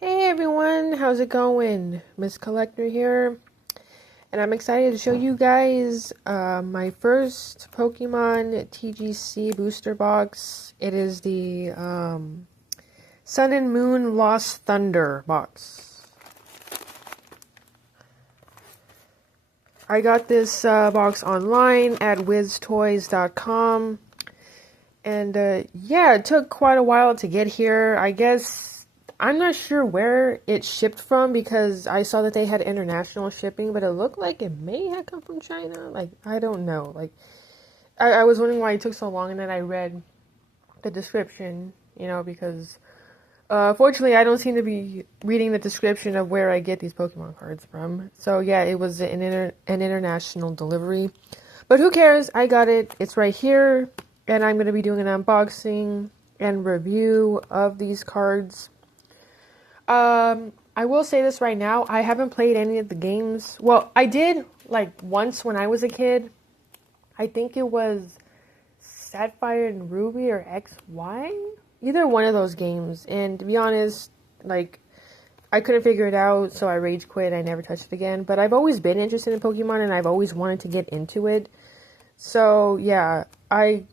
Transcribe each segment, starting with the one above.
Hey everyone, how's it going? Miss Collector here, and I'm excited to show you guys my first Pokemon TGC booster box. It is the Sun and Moon Lost Thunder box. I got this box online at wiztoys.com, and yeah, it took quite a while to get here. I guess I'm not sure where it shipped from because I saw that they had international shipping, but it looked like it may have come from China. Like, I don't know. Like, I was wondering why it took so long, and then I read the description, because fortunately I don't seem to be reading the description of where I get these Pokemon cards from. So, yeah, it was an international delivery. But who cares? I got it. It's right here, and I'm going to be doing an unboxing and review of these cards. I will say this right now. I haven't played any of the games. Well, I did like once when I was a kid. I think it was Sapphire and Ruby or XY. Either one of those games. And to be honest, like I couldn't figure it out, so I rage quit. I never touched it again. But I've always been interested in Pokemon and I've always wanted to get into it. So, yeah, I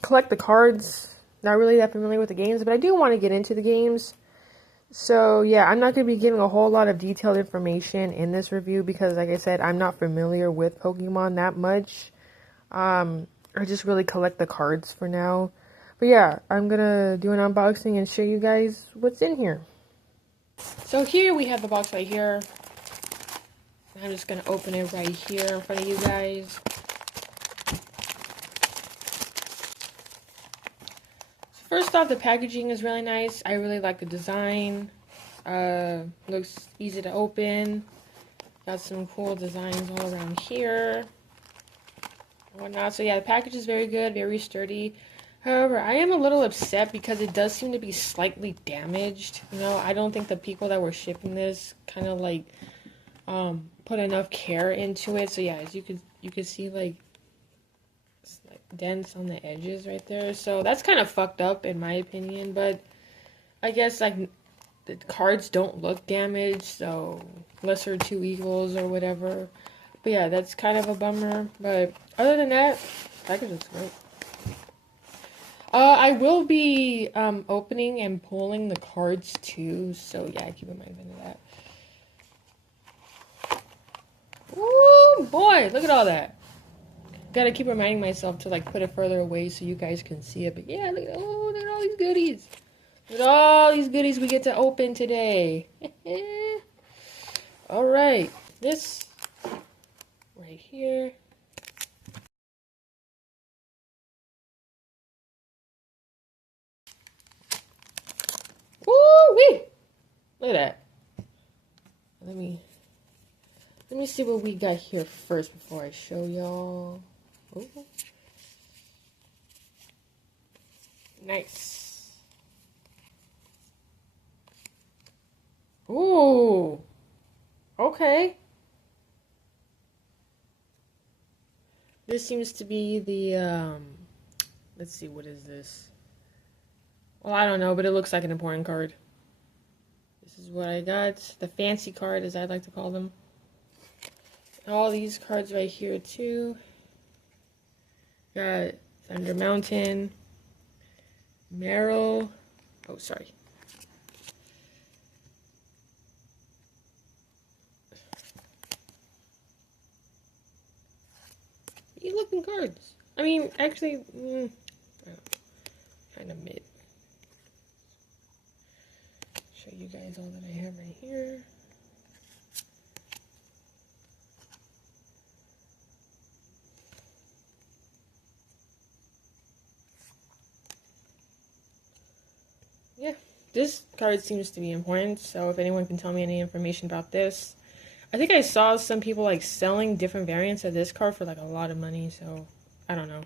collect the cards. Not really that familiar with the games, but I do want to get into the games. So, yeah, I'm not going to be giving a whole lot of detailed information in this review because, like I said, I'm not familiar with Pokemon that much. I just really collect the cards for now. But, yeah, I'm going to do an unboxing and show you guys what's in here. So, here we have the box right here. I'm just going to open it right here in front of you guys. First off, the packaging is really nice. I really like the design. Looks easy to open. Got some cool designs all around here. And whatnot. So yeah, the package is very good, very sturdy. However, I am a little upset because it does seem to be slightly damaged. I don't think the people that were shipping this kind of like put enough care into it. So yeah, as you could see like dents on the edges right there, so that's kind of fucked up in my opinion, but I guess like the cards don't look damaged, so lesser of two evils or whatever. But yeah, that's kind of a bummer, but other than that, package looks great. I will be opening and pulling the cards too, so yeah, keep in mind of that. Ooh boy, look at all that. Gotta keep reminding myself to like put it further away so you guys can see it. But yeah, look at all these goodies. Look at all these goodies we get to open today. Alright. This right here. Woo-wee! Look at that. Let me see what we got here first before I show y'all. Nice. Ooh. Okay. This seems to be the, let's see, what is this? Well, I don't know, but it looks like an important card. This is what I got. The fancy card, as I like to call them. All these cards right here, too. Got Thunder Mountain. Meryl. Oh, sorry. Pretty looking cards. I mean, actually, kind of mid. Show you guys all that I have right here. Yeah, this card seems to be important, so if anyone can tell me any information about this. I think I saw some people like selling different variants of this card for like a lot of money, so I don't know.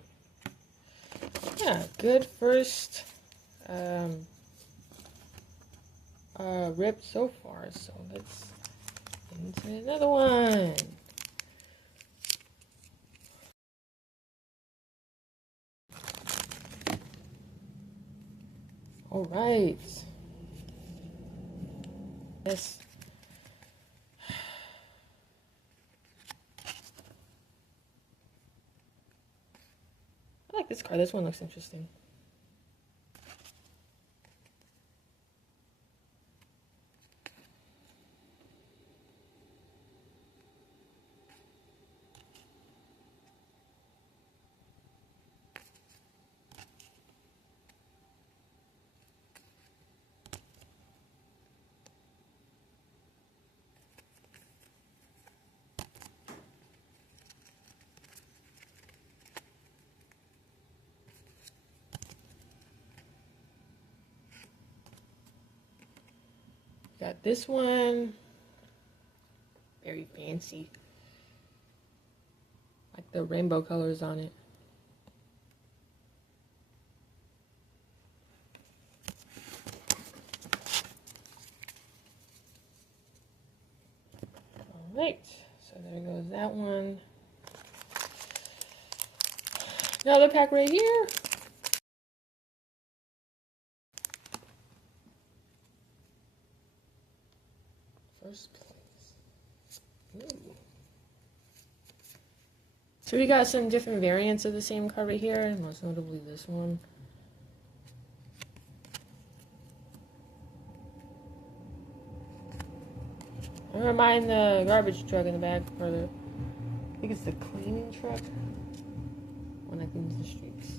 Yeah, good first rip so far, so let's get into another one. All right. This. I like this card. This one looks interesting. Got this one. Very fancy. Like the rainbow colors on it. Alright, so there goes that one. Another pack right here. First place. Ooh. So we got some different variants of the same card right here, most notably this one. I don't mind the garbage truck in the back, or the, I think it's the cleaning truck when I clean the streets.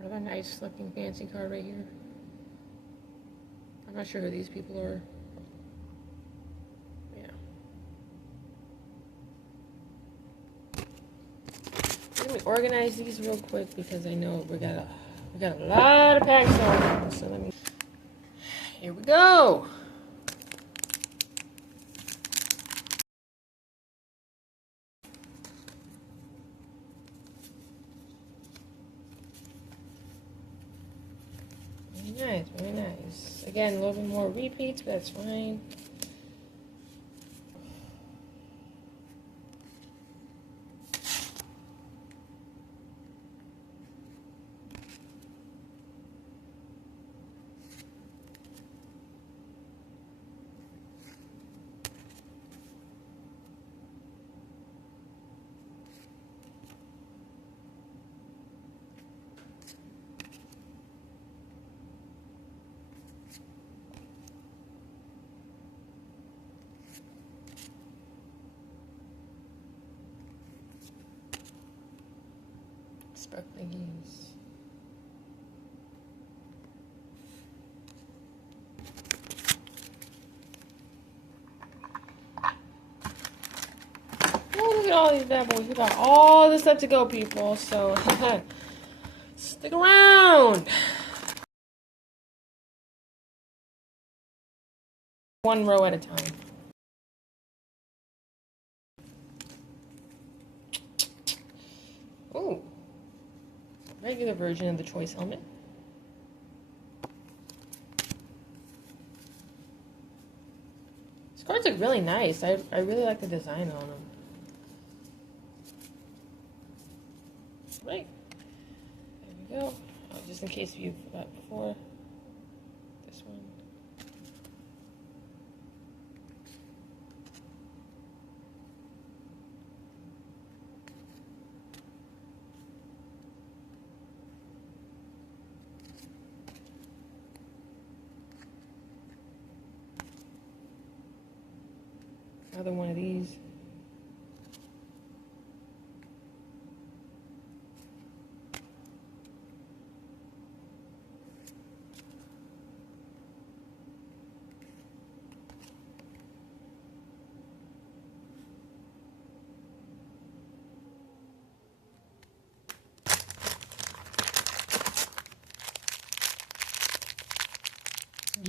Another nice looking fancy card right here. I'm not sure who these people are. Yeah. Let me organize these real quick because I know we got a lot of packs on. So let me. Here we go. Very nice, very nice. Again, a little bit more repeats, but that's fine. Sparkling hues. Oh, look at all these bad boys. We got all this stuff to go, people. So stick around. One row at a time. Ooh. Regular version of the choice helmet. These cards look really nice. I really like the design on them. Right. There we go. Oh, just in case you forgot before. This one. Another one of these.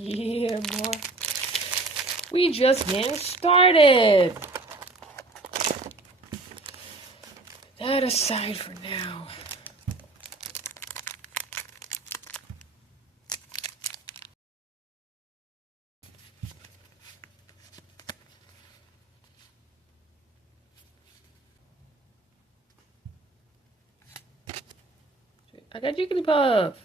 Yeah, more. We just getting started. That aside for now. I got Jigglypuff.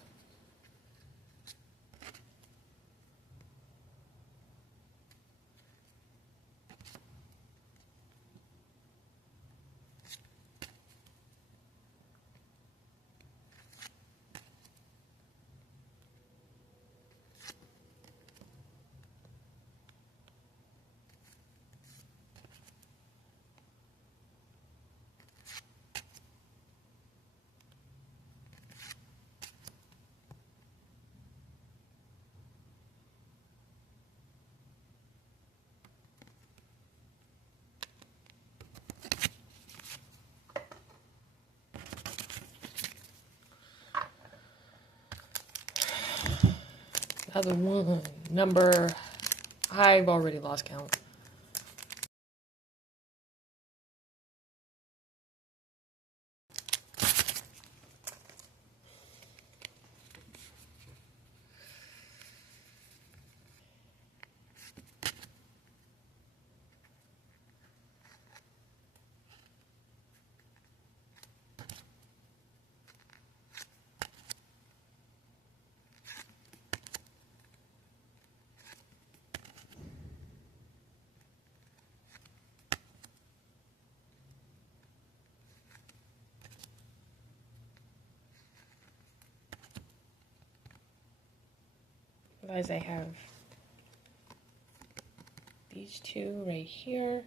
Another one. Number. I've already lost count. Guys, I have these two right here.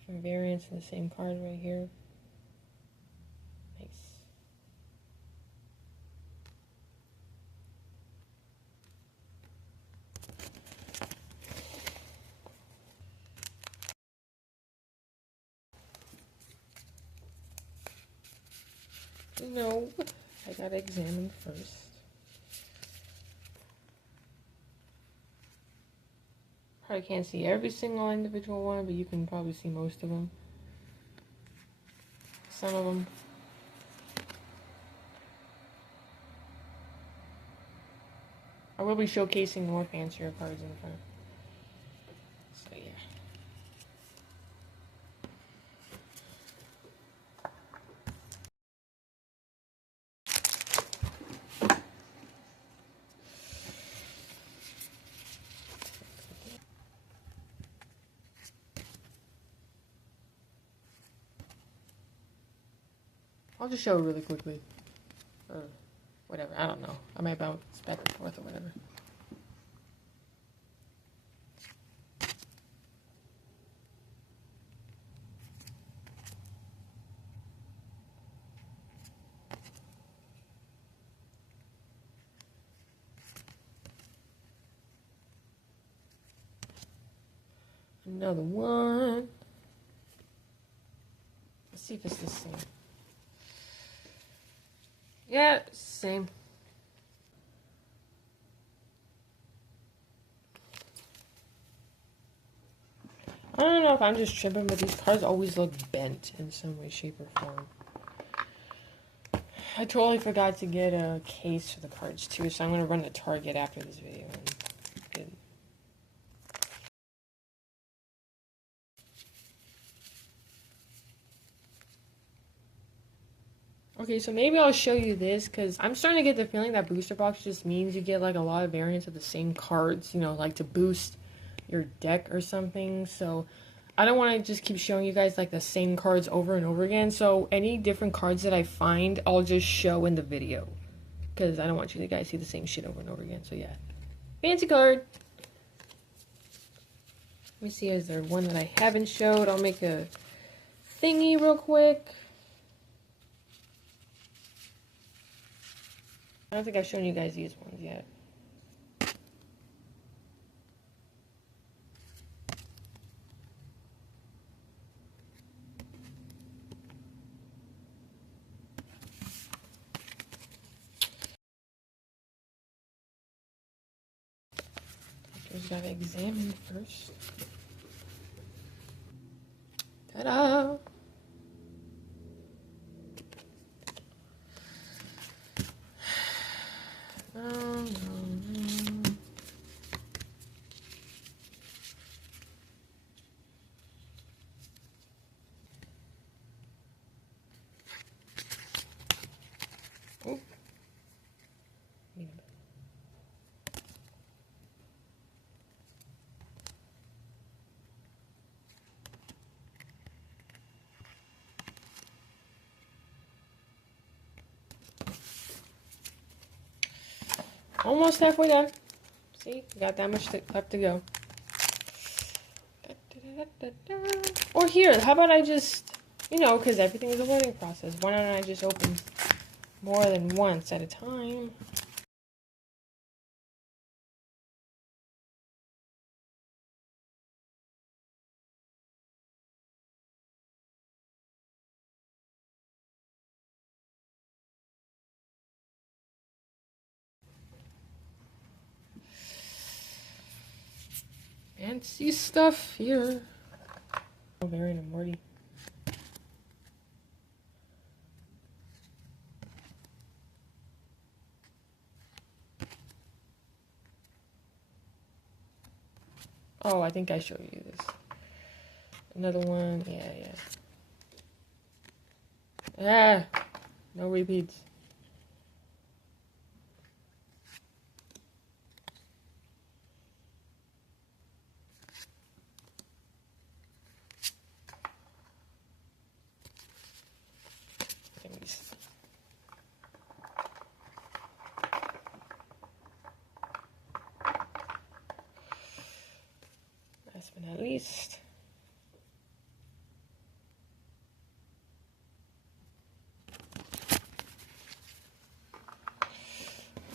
Different variants in the same card right here. Nice. No, I gotta examine first. Probably can't see every single individual one, but you can probably see most of them. Some of them. I will be showcasing more fancier cards in the front. So yeah. I'll just show it really quickly. Or whatever, I don't know. I might bounce back and forth or whatever. Another one. Let's see if it's the same. Yeah, same. I don't know if I'm just tripping, but these cards always look bent in some way, shape, or form. I totally forgot to get a case for the cards too, so I'm going to run to Target after this video and get. Okay, so maybe I'll show you this, because I'm starting to get the feeling that booster box just means you get like a lot of variants of the same cards, you know, like to boost your deck or something. So I don't want to just keep showing you guys like the same cards over and over again. So any different cards that I find, I'll just show in the video, because I don't want you guys to see the same shit over and over again. So yeah, fancy card. Let me see, is there one that I haven't showed? I'll make a thingy real quick. I don't think I've shown you guys these ones yet. gotta examine first. Ta-da! No. Oh. Almost halfway done. See, got that much left to go. Or here, how about I just, because everything is a learning process. Why don't I just open more than once at a time? Fancy stuff here. Variant of Morty. Oh, I think I showed you this. Another one. Yeah. No repeats. Last but not least.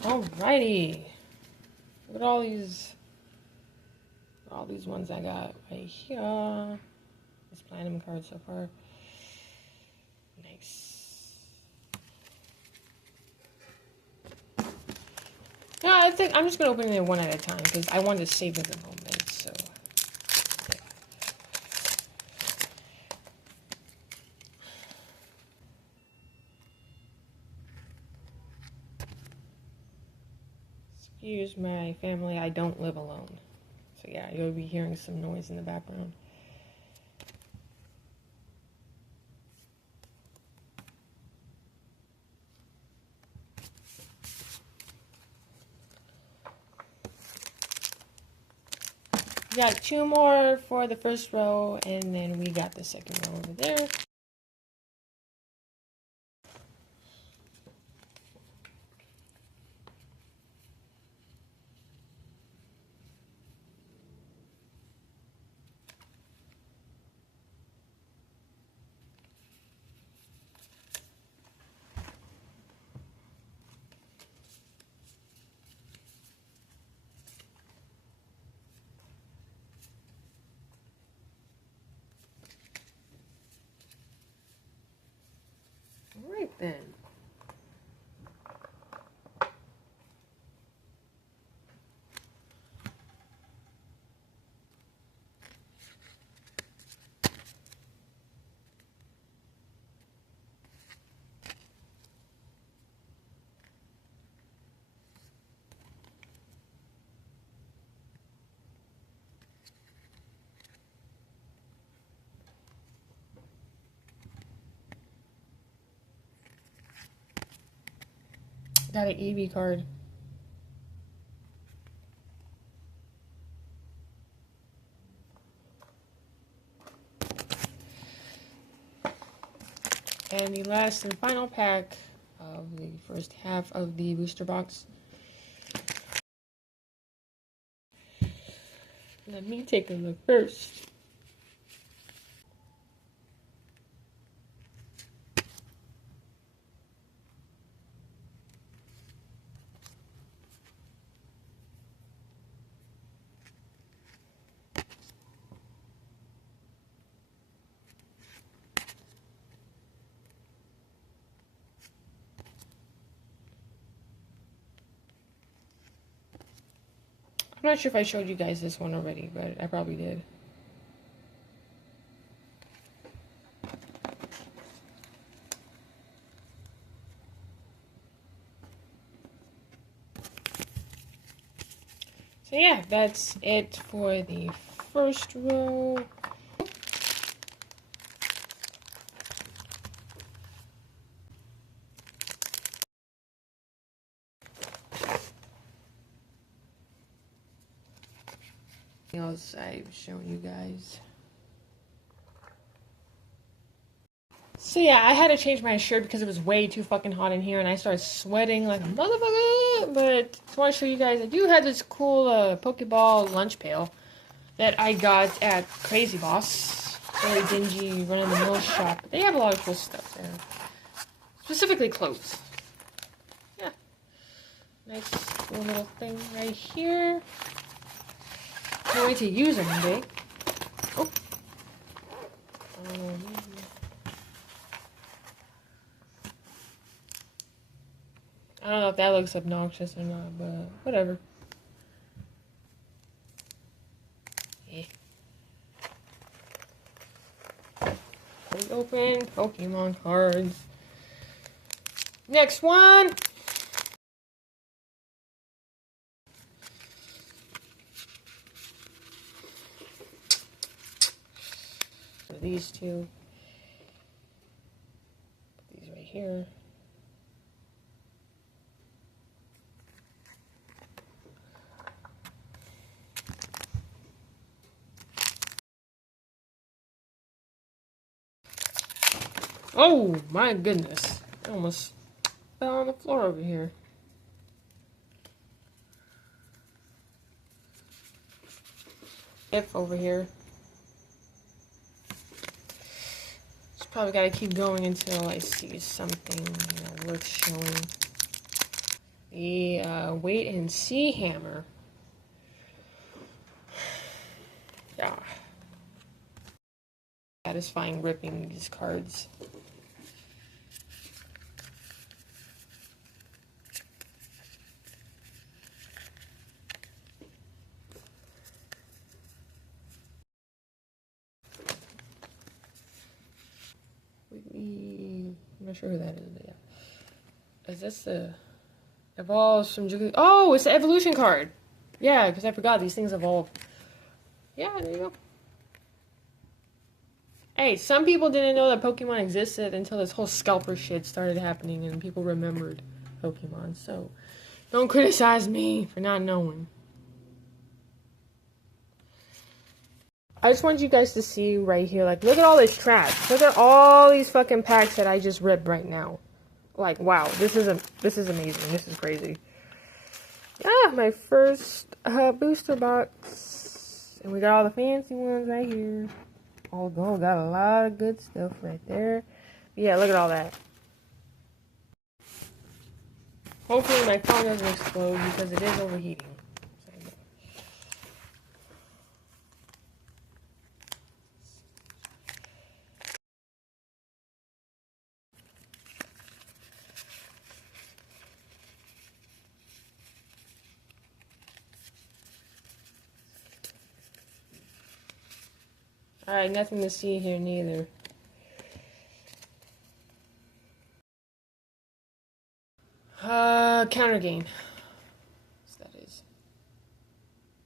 Alrighty. Look at all these ones I got right here. This platinum card so far. Nice. Yeah, I think I'm just gonna open it one at a time because I wanted to save it the moment. So. Excuse my family, I don't live alone. So yeah, you'll be hearing some noise in the background. We got 2 more for the first row, and then we got the second row over there. All right then. Got an EV card. And the last and final pack of the first half of the booster box. Let me take a look first. I'm not sure if I showed you guys this one already, but I probably did. So yeah, that's it for the first row. Else I've shown you guys. So yeah, I had to change my shirt because it was way too fucking hot in here and I started sweating like a motherfucker. But I want to show you guys, I do have this cool Pokeball lunch pail that I got at Crazy Boss. Really dingy, run-of-the-mill shop. But they have a lot of cool stuff there. Specifically clothes. Yeah. Nice little thing right here. Can't wait to use it one day. Oh. I don't know if that looks obnoxious or not, but whatever. Eh. We open Pokemon cards. Next one. These two. Put these right here. Oh my goodness. I almost fell on the floor over here. If over here. Just probably gotta keep going until I see something, worth showing. The wait and see hammer. Yeah. Satisfying ripping these cards. I'm not sure who that is, but yeah. Is this the evolves from Jiggly? Oh, it's the evolution card. Yeah, because I forgot these things evolve. Yeah, there you go. Hey, some people didn't know that Pokemon existed until this whole scalper shit started happening and people remembered Pokemon. So, don't criticize me for not knowing. I just want you guys to see right here, like, look at all this trash. Look at all these fucking packs that I just ripped right now. Like, wow, this is amazing. This is crazy. Yeah, my first booster box. And we got all the fancy ones right here. Oh, got a lot of good stuff right there. Yeah, look at all that. Hopefully my phone doesn't explode because it is overheating. Alright, nothing to see here neither. Counter gain. That is.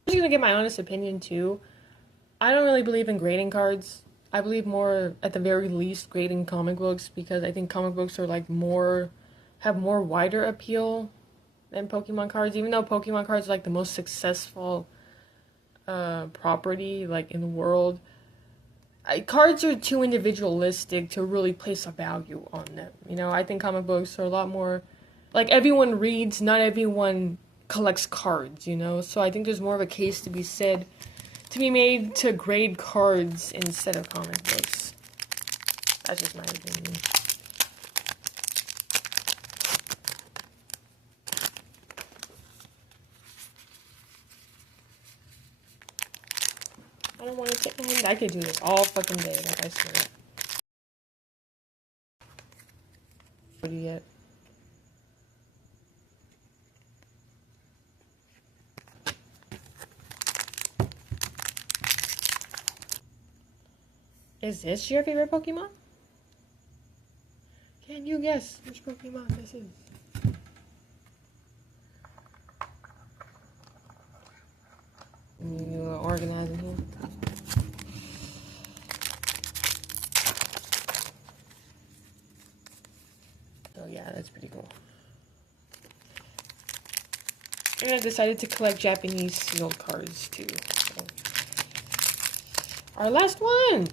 I'm just gonna get my honest opinion too. I don't really believe in grading cards. I believe more, at the very least, grading comic books because I think comic books are like have more wider appeal than Pokemon cards. Even though Pokemon cards are like the most successful property like in the world, cards are too individualistic to really place a value on them. I think comic books are a lot more like everyone reads, not everyone collects cards, So I think there's more of a case to be made to grade cards instead of comic books. That's just my opinion. I don't want it to end. I could do this all fucking day, like I said. What do you get? Is this your favorite Pokemon? Can you guess which Pokemon this is? You organizing here. So yeah, that's pretty cool. And I decided to collect Japanese sealed cards too. So. Our last one!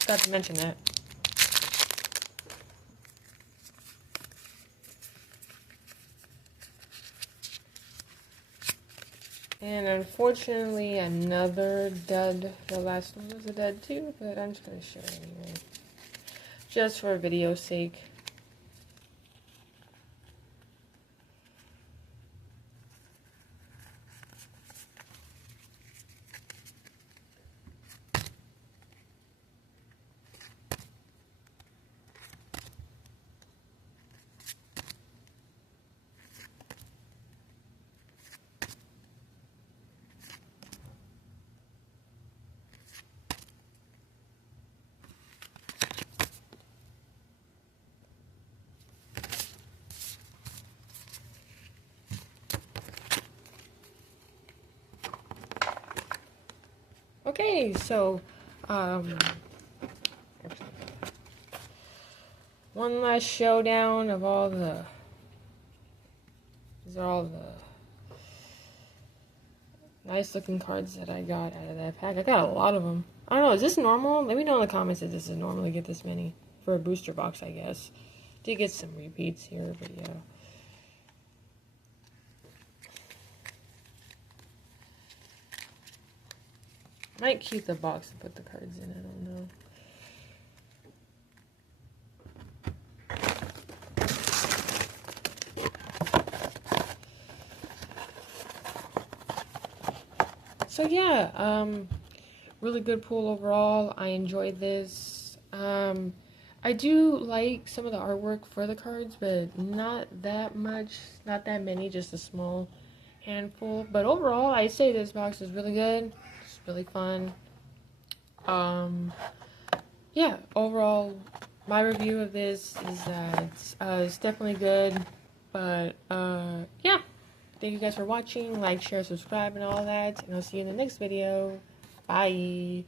Forgot to mention that. And unfortunately, another dud. The last one was a dud too, but I'm just going to share it anyway. Just for video's sake. Okay, so, one last showdown of all the, these are all the nice looking cards that I got out of that pack. I got a lot of them. I don't know, is this normal? Let me know in the comments if this is normal to get this many for a booster box, I guess. Did get some repeats here, but yeah. Might keep the box and put the cards in, I don't know. So yeah, really good pull overall. I enjoyed this. I do like some of the artwork for the cards, but not that much, not that many, just a small handful. But overall, I say this box is really good. It's really fun. Yeah, overall, my review of this is that it's definitely good. But yeah. Thank you guys for watching. Like, share, subscribe, and all that. And I'll see you in the next video. Bye.